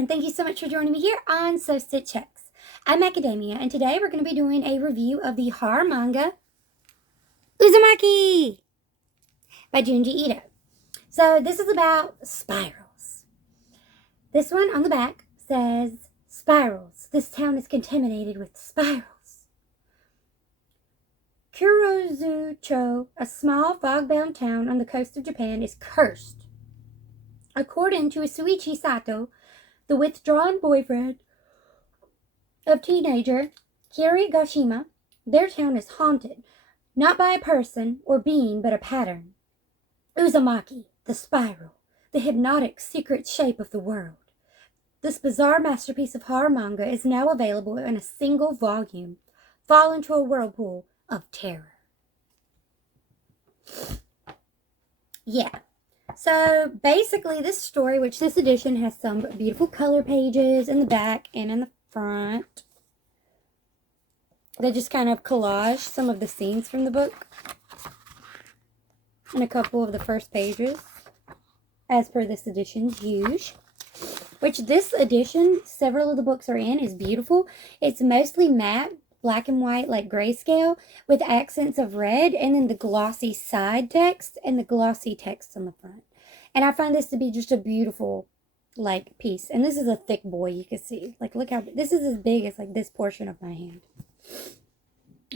and thank you so much for joining me here on So Stitch Checks. I'm Academia, and today we're going to be doing a review of the horror manga Uzumaki by Junji Ito. So this is about spirals. This one on the back says, "Spirals. This town is contaminated with spirals." Kurouzu-cho, a small fogbound town on the coast of Japan, is cursed. According to Shuichi Saito, the withdrawn boyfriend of teenager Kirie Goshima, their town is haunted, not by a person or being, but a pattern. Uzumaki, the spiral, the hypnotic secret shape of the world. This bizarre masterpiece of horror manga is now available in a single volume. Fall into a whirlpool of terror. Yeah. So basically this story, which this edition has some beautiful color pages in the back and in the front. They just kind of collage some of the scenes from the book and a couple of the first pages as per this edition's use. Which this edition, several of the books are in, is beautiful. It's mostly matte, black and white, like grayscale, with accents of red, and then the glossy side text and the glossy text on the front. And I find this to be just a beautiful, like, piece. And this is a thick boy, you can see. Like, look how, this is as big as, like, this portion of my hand.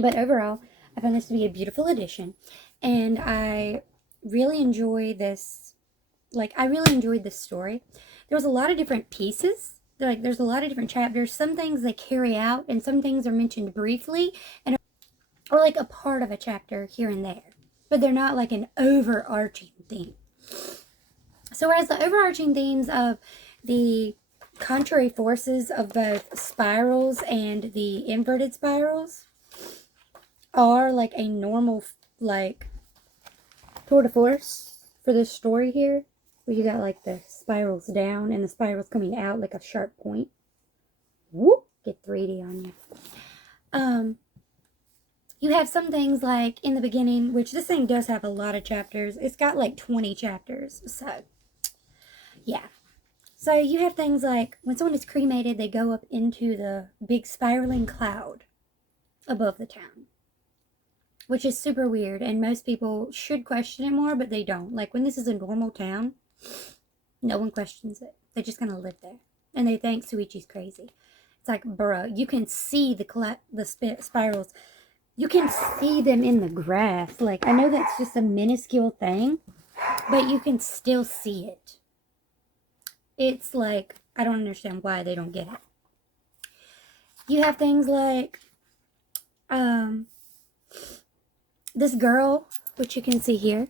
But overall, I find this to be a beautiful edition. And I really enjoy this, like, I really enjoyed this story. There was a lot of different pieces. Like, there's a lot of different chapters. Some things they carry out, and some things are mentioned briefly, and or like a part of a chapter here and there. But they're not like an overarching theme. So whereas the overarching themes of the contrary forces of both spirals and the inverted spirals are like a normal, like, tour de force for this story here. Where you got like the spirals down and the spirals coming out like a sharp point. Whoop! Get 3D on you. You have some things like in the beginning, which this thing does have a lot of chapters. It's got like 20 chapters. So, yeah. So you have things like when someone is cremated, they go up into the big spiraling cloud above the town. Which is super weird, and most people should question it more, but they don't. Like, when this is a normal town, no one questions it. They just kind of live there. And they think Shuichi's crazy. It's like, bro, you can see the spirals. You can see them in the grass. Like, I know that's just a minuscule thing, but you can still see it. It's like, I don't understand why they don't get it. You have things like, this girl, which you can see here,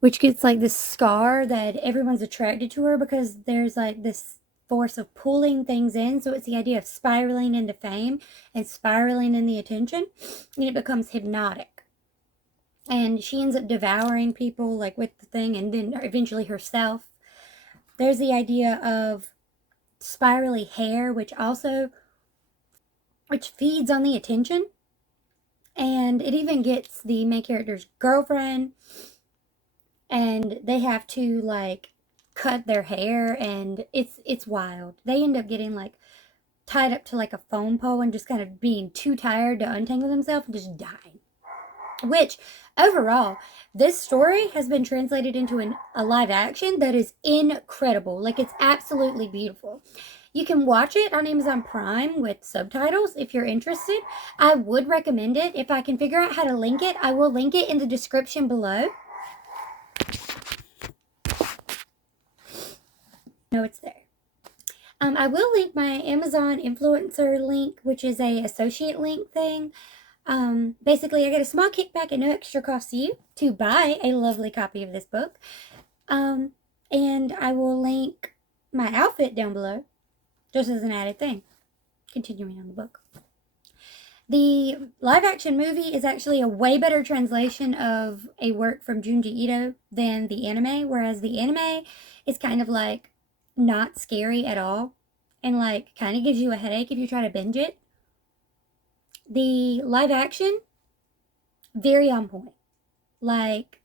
which gets like this scar that everyone's attracted to her because there's like this force of pulling things in. So it's the idea of spiraling into fame and spiraling in the attention, and it becomes hypnotic. And she ends up devouring people like with the thing, and then eventually herself. There's the idea of spirally hair, which feeds on the attention. And it even gets the main character's girlfriend, and they have to like cut their hair, and it's wild. They end up getting like tied up to like a phone pole and just kind of being too tired to untangle themselves and just dying. Which overall, this story has been translated into a live action that is incredible. Like, it's absolutely beautiful. You can watch it on Amazon Prime with subtitles if you're interested. I would recommend it. If I can figure out how to link it, I will link it in the description below. No, it's there. I will link my Amazon influencer link, which is a associate link thing. Basically, I get a small kickback at no extra cost to you to buy a lovely copy of this book. And I will link my outfit down below. Just as an added thing. Continuing on the book. The live-action movie is actually a way better translation of a work from Junji Ito than the anime, whereas the anime is kind of like not scary at all and like kind of gives you a headache if you try to binge it. The live-action, very on point. Like,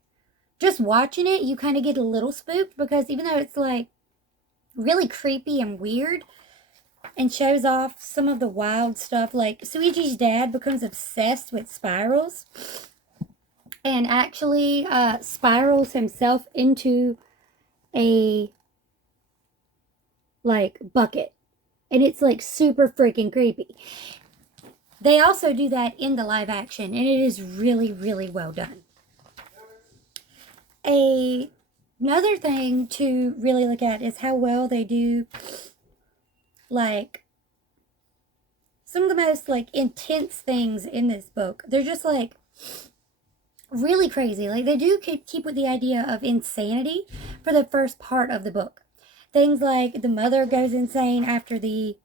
just watching it, you kind of get a little spooked because even though it's like really creepy and weird, and shows off some of the wild stuff. Like, Shuichi's dad becomes obsessed with spirals and actually spirals himself into a, like, bucket. And it's, like, super freaking creepy. They also do that in the live action, and it is really, really well done. Another thing to really look at is how well they do, like, some of the most, like, intense things in this book. They're just, like, really crazy. Like, they do keep with the idea of insanity for the first part of the book. Things like the mother goes insane after the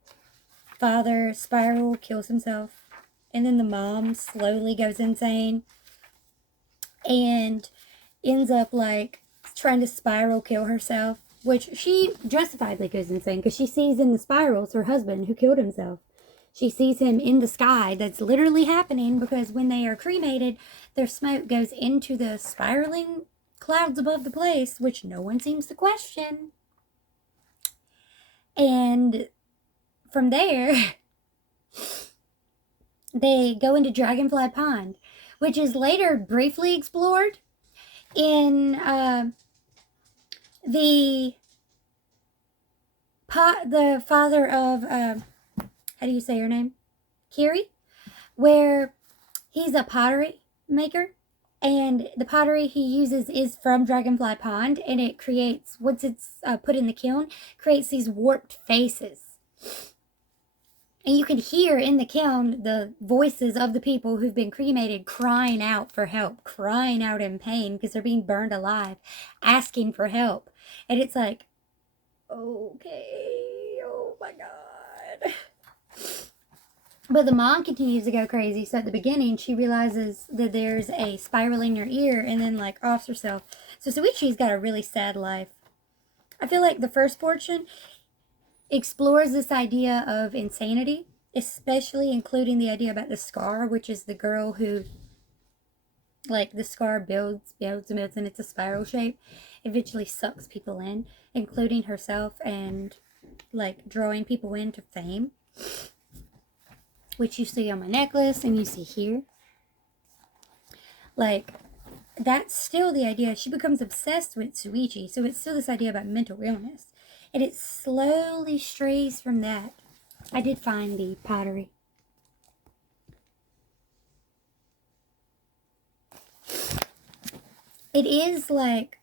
father spiral kills himself. And then the mom slowly goes insane and ends up, like, trying to spiral kill herself, which she justifiably goes insane because she sees in the spirals her husband who killed himself. She sees him in the sky. That's literally happening because when they are cremated, their smoke goes into the spiraling clouds above the place, which no one seems to question. And from there, they go into Dragonfly Pond, which is later briefly explored in the father of, how do you say her name? Kirie, where he's a pottery maker, and the pottery he uses is from Dragonfly Pond, and it creates, once it's put in the kiln, creates these warped faces. And you can hear in the kiln the voices of the people who've been cremated crying out for help, crying out in pain because they're being burned alive, asking for help. And it's like, okay, oh my God. But the mom continues to go crazy. So at the beginning, she realizes that there's a spiral in her ear and then, like, offs herself. So Shuichi's got a really sad life. I feel like the first portion explores this idea of insanity, especially including the idea about the scar, which is the girl who, like, the scar builds, and it's a spiral shape. Eventually sucks people in, including herself, and, like, drawing people into fame, which you see on my necklace and you see here. Like, that's still the idea. She becomes obsessed with Shuichi, so it's still this idea about mental illness. And it slowly strays from that. I did find the pottery. It is, like,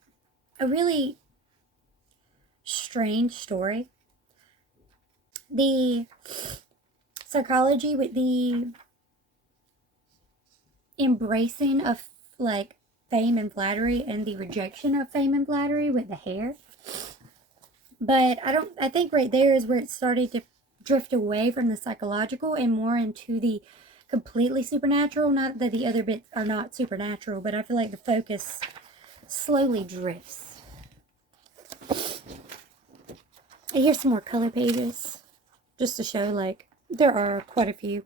a really strange story. The psychology with the embracing of, like, fame and flattery and the rejection of fame and flattery with the hair. But I think right there is where it started to drift away from the psychological and more into the completely supernatural. Not that the other bits are not supernatural, but I feel like the focus slowly drifts. And here's some more color pages, just to show, like, there are quite a few.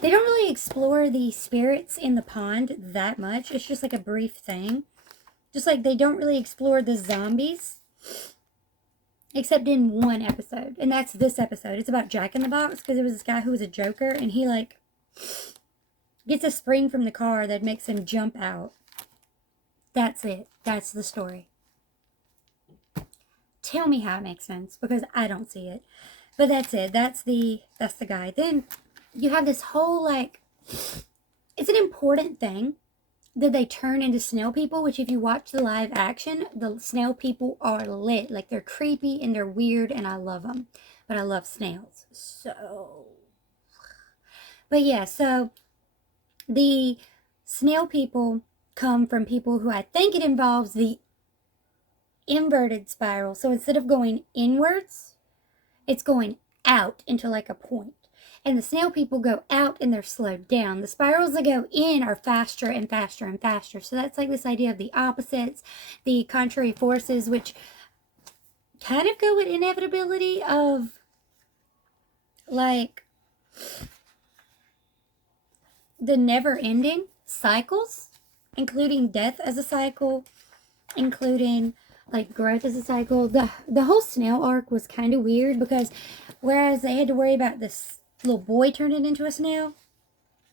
They don't really explore the spirits in the pond that much. It's just like a brief thing. Just like they don't really explore the zombies, except in one episode. And that's this episode. It's about Jack in the Box, because there was this guy who was a joker, and he, like, gets a spring from the car that makes him jump out. That's it. That's the story. Tell me how it makes sense, because I don't see it. But that's it. That's the guy. Then you have this whole, like, it's an important thing that they turn into snail people, which if you watch the live action, the snail people are lit. Like, they're creepy and they're weird and I love them. But I love snails. So, but yeah, so the snail people come from people who, I think it involves the inverted spiral. So instead of going inwards, it's going out into, like, a point. And the snail people go out and they're slowed down. The spirals that go in are faster and faster and faster. So that's, like, this idea of the opposites, the contrary forces, which kind of go with inevitability of, like, the never-ending cycles, including death as a cycle, including like growth as a cycle. The whole snail arc was kind of weird because whereas they had to worry about this little boy turning into a snail,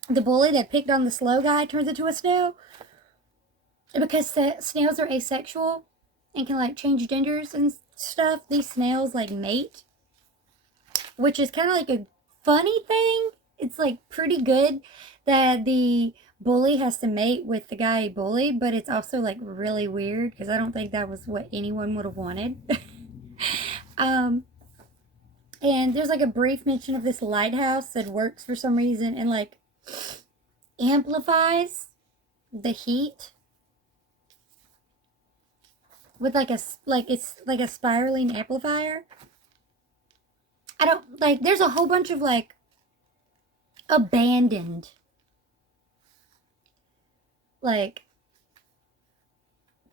the bully that picked on the slow guy turns into a snail. Because snails are asexual and can like change genders and stuff, these snails like mate, which is kind of like a funny thing. It's like pretty good that the bully has to mate with the guy he bullied, but it's also like really weird because I don't think that was what anyone would have wanted. And there's like a brief mention of this lighthouse that works for some reason and like amplifies the heat with like it's like a spiraling amplifier. I don't like, there's a whole bunch of like abandoned like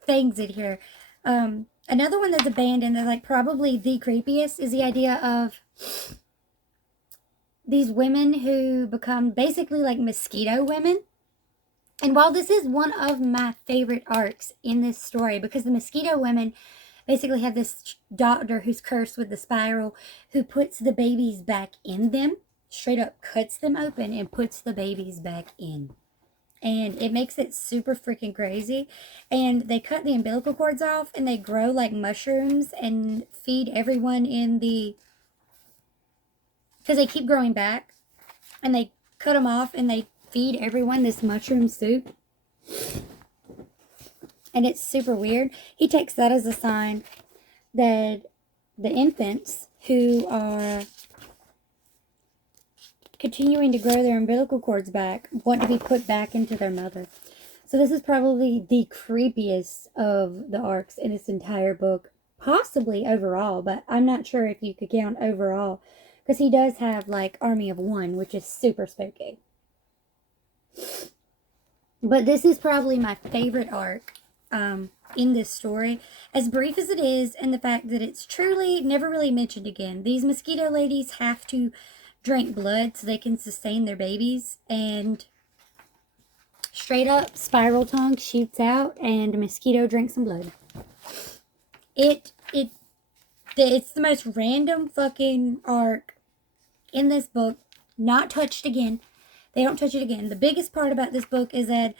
things in here. Another one that's abandoned that's like probably the creepiest is the idea of these women who become basically like mosquito women. And while this is one of my favorite arcs in this story, because the mosquito women basically have this doctor who's cursed with the spiral, who puts the babies back in them, straight up cuts them open and puts the babies back in. And it makes it super freaking crazy. And they cut the umbilical cords off and they grow like mushrooms and feed everyone in the... Because they keep growing back. And they cut them off and they feed everyone this mushroom soup. And it's super weird. He takes that as a sign that the infants who are continuing to grow their umbilical cords back want to be put back into their mother. So this is probably the creepiest of the arcs in this entire book, possibly overall, but I'm not sure if you could count overall, because he does have like Army of One, which is super spooky. But this is probably my favorite arc in this story, as brief as it is, and the fact that it's truly never really mentioned again. These mosquito ladies have to drink blood so they can sustain their babies, and straight up spiral tongue shoots out and a mosquito drinks some blood. It's the most random fucking arc in this book, not touched again. They don't touch it again. The biggest part about this book is that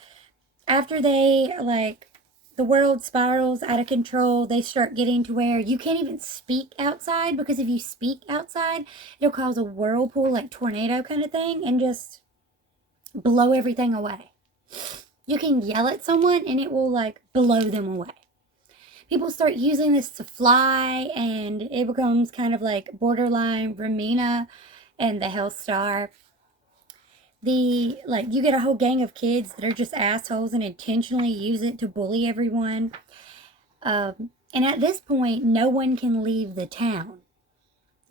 after they, like, the world spirals out of control, they start getting to where you can't even speak outside, because if you speak outside, it'll cause a whirlpool, like tornado kind of thing, and just blow everything away. You can yell at someone and it will, like, blow them away. People start using this to fly, and it becomes kind of like borderline Ramina and the Hellstar. You get a whole gang of kids that are just assholes and intentionally use it to bully everyone. And at this point, no one can leave the town.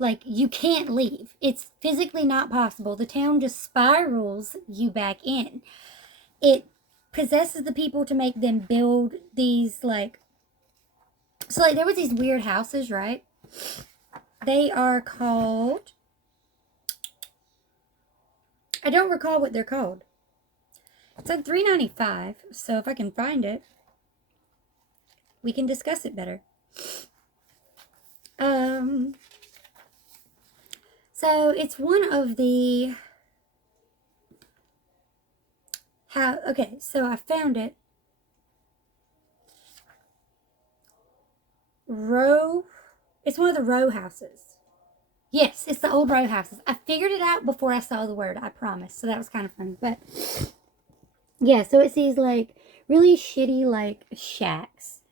Like, you can't leave. It's physically not possible. The town just spirals you back in. It possesses the people to make them build these, like... So, like, there was these weird houses, right? They are called... I don't recall what they're called. It's on $3.95, so if I can find it, we can discuss it better. So it's one of the... Okay, so I found it. It's one of the row houses. Yes, it's the old row houses. I figured it out before I saw the word, I promise. So that was kind of fun. But, yeah, so it's these, like, really shitty, like, shacks.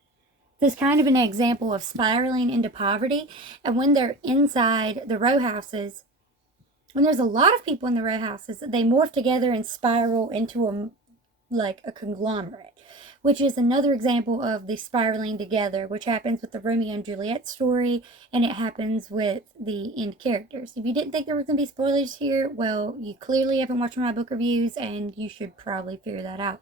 This is kind of an example of spiraling into poverty. And when they're inside the row houses, when there's a lot of people in the row houses, they morph together and spiral into a conglomerate. Which is another example of the spiraling together, which happens with the Romeo and Juliet story, and it happens with the end characters. If you didn't think there was going to be spoilers here, well, you clearly haven't watched my book reviews, and you should probably figure that out.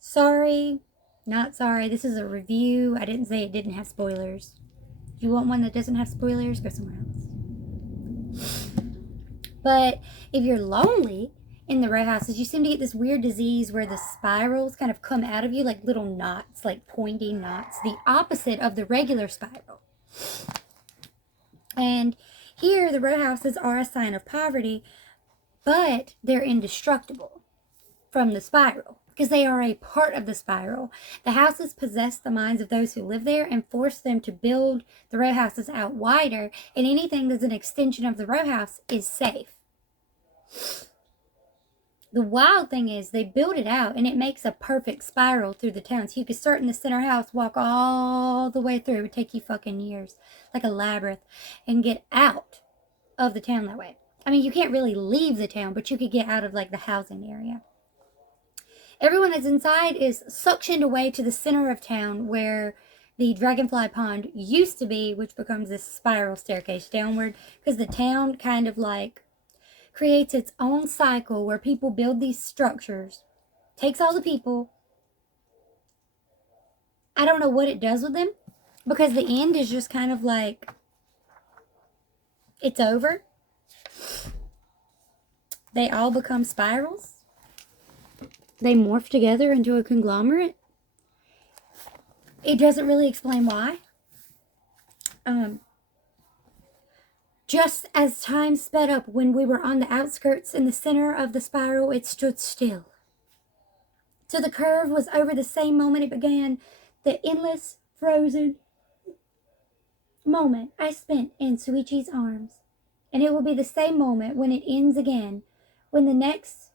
Sorry, not sorry. This is a review. I didn't say it didn't have spoilers. If you want one that doesn't have spoilers, go somewhere else. But if you're lonely in the row houses, you seem to get this weird disease where the spirals kind of come out of you like little knots, like pointy knots, the opposite of the regular spiral. And here, the row houses are a sign of poverty, but they're indestructible from the spiral because they are a part of the spiral. The houses possess the minds of those who live there and force them to build the row houses out wider, and anything that's an extension of the row house is safe. The wild thing is they build it out and it makes a perfect spiral through the town. So you could start in the center house, walk all the way through. It would take you fucking years, like a labyrinth, and get out of the town that way. I mean, you can't really leave the town, but you could get out of like the housing area. Everyone that's inside is suctioned away to the center of town where the dragonfly pond used to be, which becomes this spiral staircase downward because the town kind of like creates its own cycle where people build these structures, takes all the people. I don't know what it does with them because the end is just kind of like it's over. They all become spirals. They morph together into a conglomerate. It doesn't really explain why. Just as time sped up when we were on the outskirts in the center of the spiral, it stood still. So the curve was over the same moment it began, the endless, frozen moment I spent in Shuichi's arms. And it will be the same moment when it ends again, when the next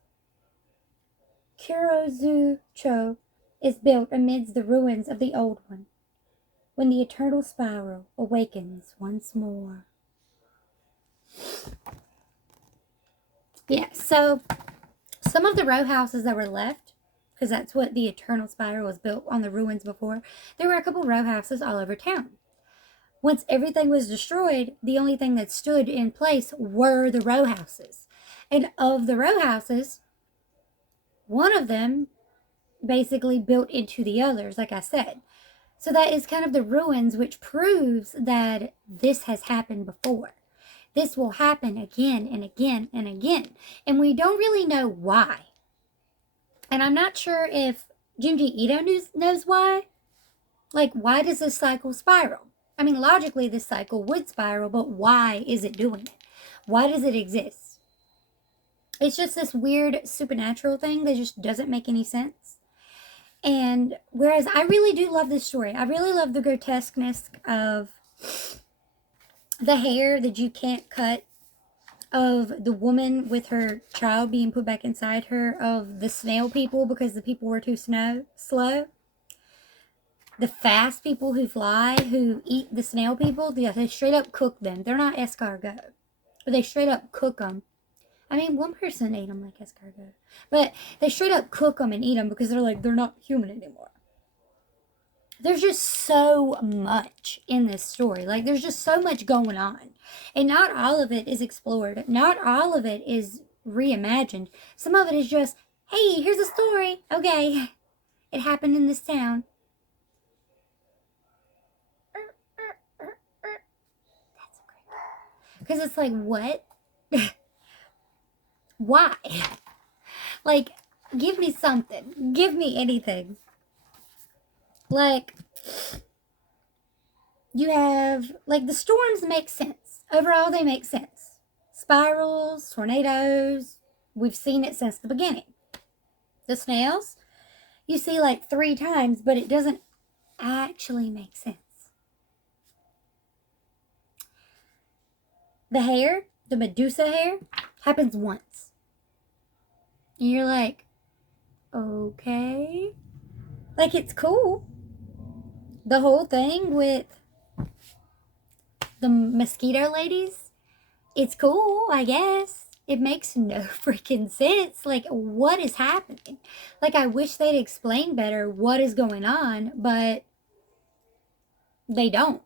Kurouzu-cho is built amidst the ruins of the old one, when the eternal spiral awakens once more. Yeah, so some of the row houses that were left, because that's what the eternal spiral was built on the ruins before, there were a couple row houses all over town. Once everything was destroyed, the only thing that stood in place were the row houses. And of the row houses, one of them basically built into the others, like I said. So that is kind of the ruins, which proves that this has happened before. This will happen again and again and again. And we don't really know why. And I'm not sure if Junji Ito knows why. Like, why does this cycle spiral? I mean, logically, this cycle would spiral, but why is it doing it? Why does it exist? It's just this weird supernatural thing that just doesn't make any sense. And whereas I really do love this story, I really love the grotesqueness of the hair that you can't cut, of the woman with her child being put back inside her, of the snail people because the people were too slow. The fast people who fly, who eat the snail people, they straight up cook them. They're not escargot, but they straight up cook them. I mean, one person ate them like escargot, but they straight up cook them and eat them because they're like, they're not human anymore. There's just so much in this story. Like, there's just so much going on. And not all of it is explored. Not all of it is reimagined. Some of it is just, hey, here's a story. Okay, it happened in this town. That's great. Because it's like, what? Why? Like, give me something. Give me anything. Like, you have, like, the storms make sense. Overall, they make sense. Spirals, tornadoes, we've seen it since the beginning. The snails, you see like 3 times, but it doesn't actually make sense. The hair, the Medusa hair, happens once. And you're like, okay. Like, it's cool. The whole thing with the mosquito ladies, it's cool, I guess. It makes no freaking sense. Like, what is happening? Like, I wish they'd explain better what is going on, but they don't.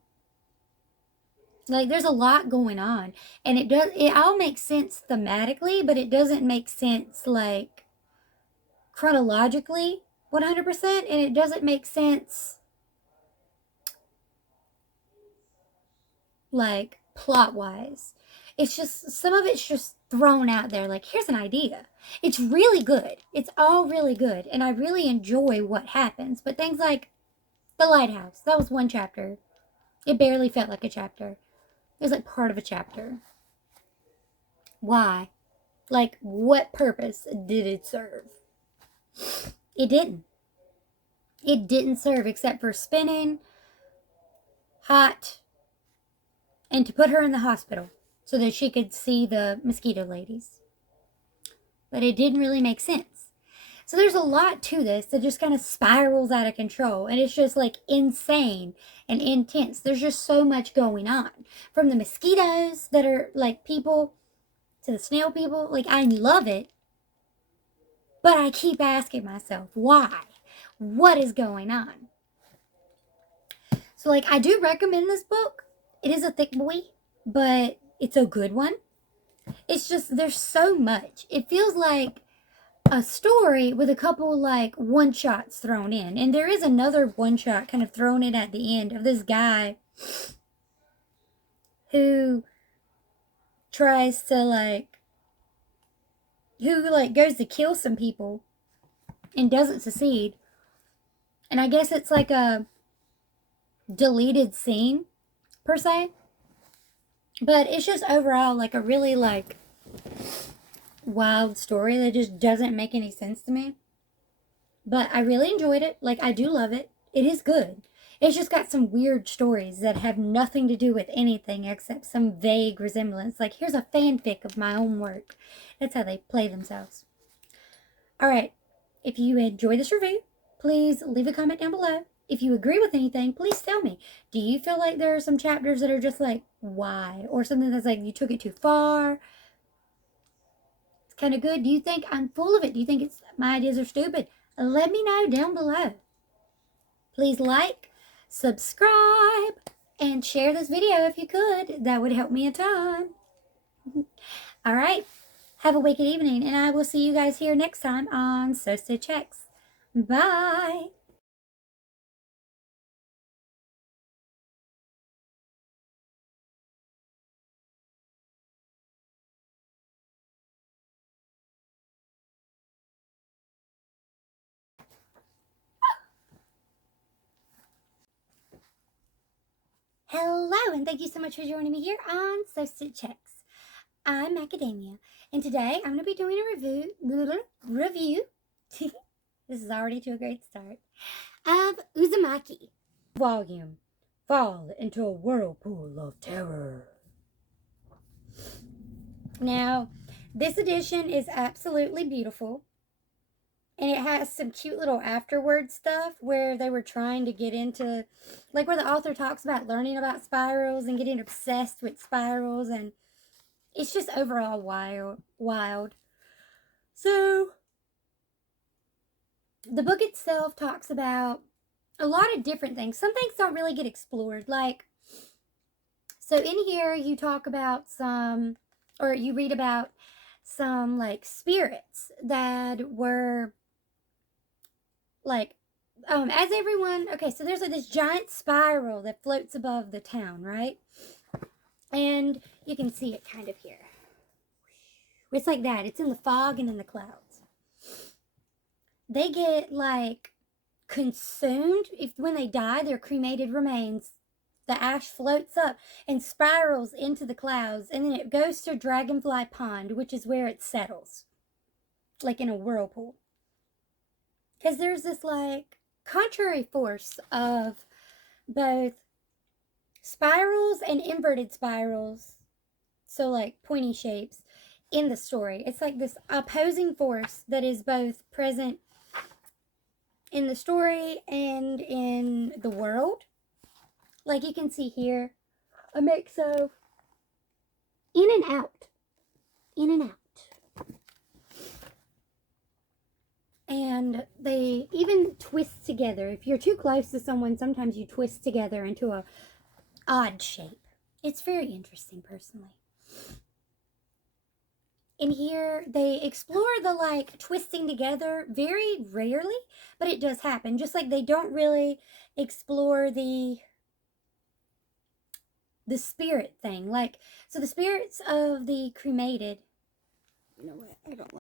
Like, there's a lot going on. And it all makes sense thematically, but it doesn't make sense, like, chronologically 100%. And it doesn't make sense, like, plot-wise. It's just, some of it's just thrown out there. Like, here's an idea. It's really good. It's all really good. And I really enjoy what happens. But things like the lighthouse, that was one chapter. It barely felt like a chapter. It was like part of a chapter. Why? Like, what purpose did it serve? It didn't. It didn't serve except for spinning hot and to put her in the hospital so that she could see the mosquito ladies. But it didn't really make sense. So there's a lot to this that just kind of spirals out of control. And it's just like insane and intense. There's just so much going on. From the mosquitoes that are like people to the snail people. Like, I love it. But I keep asking myself, why? What is going on? So, like, I do recommend this book. It is a thick boy, but it's a good one. It's just, there's so much. It feels like a story with a couple, like, one-shots thrown in. And there is another one-shot kind of thrown in at the end of this guy who tries to, like, goes to kill some people and doesn't succeed. And I guess it's like a deleted scene, per se. But it's just overall, like, a really, like, wild story that just doesn't make any sense to me. But I really enjoyed it. Like, I do love it. It is good. It's just got some weird stories that have nothing to do with anything except some vague resemblance. Like, here's a fanfic of my own work. That's how they play themselves. Alright, if you enjoy this review, please leave a comment down below. If you agree with anything, please tell me. Do you feel like there are some chapters that are just like, why? Or something that's like, you took it too far? It's kind of good. Do you think I'm full of it? Do you think my ideas are stupid? Let me know down below. Please like, subscribe, and share this video if you could. That would help me a ton. Alright, have a wicked evening, and I will see you guys here next time on So Stitch X. Bye! Hello, and thank you so much for joining me here on So Stitch X. I'm Macadamia, and today I'm going to be doing a review. This is already to a great start. Of Uzumaki. Volume. Fall into a whirlpool of terror. Now, this edition is absolutely beautiful. And it has some cute little afterward stuff where they were trying to get into, like where the author talks about learning about spirals and getting obsessed with spirals. And it's just overall wild. So, the book itself talks about a lot of different things. Some things don't really get explored. Like, so in here you talk about some, or you read about some, like, spirits that were, like, as everyone, okay, so there's like this giant spiral that floats above the town, right? And you can see it kind of here. It's like that. It's in the fog and in the clouds. They get, like, consumed. When they die, their cremated remains, the ash floats up and spirals into the clouds, and then it goes to Dragonfly Pond, which is where it settles, like in a whirlpool. Because there's this, like, contrary force of both spirals and inverted spirals, so like pointy shapes, in the story. It's like this opposing force that is both present in the story and in the world. Like you can see here, a mix of in and out. In and out. And they even twist together. If you're too close to someone, sometimes you twist together into a odd shape. It's very interesting, personally. In here, they explore the, like, twisting together very rarely, but it does happen. Just like they don't really explore the spirit thing. Like, so the spirits of the cremated You know what? I don't